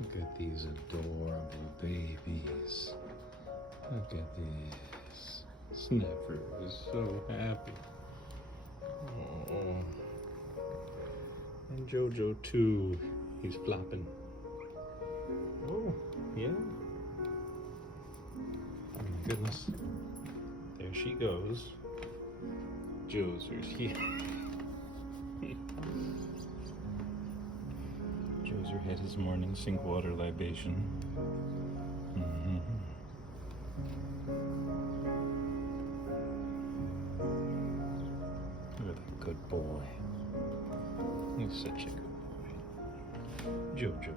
Look at these adorable babies. Look at this. Sneferu is so happy. Oh. And Jojo too. He's flopping. Oh, yeah. Oh my goodness. There she goes. Djoser's here. Djoser had his morning sink water libation. Look at that good boy. He's such a good boy. Jojo.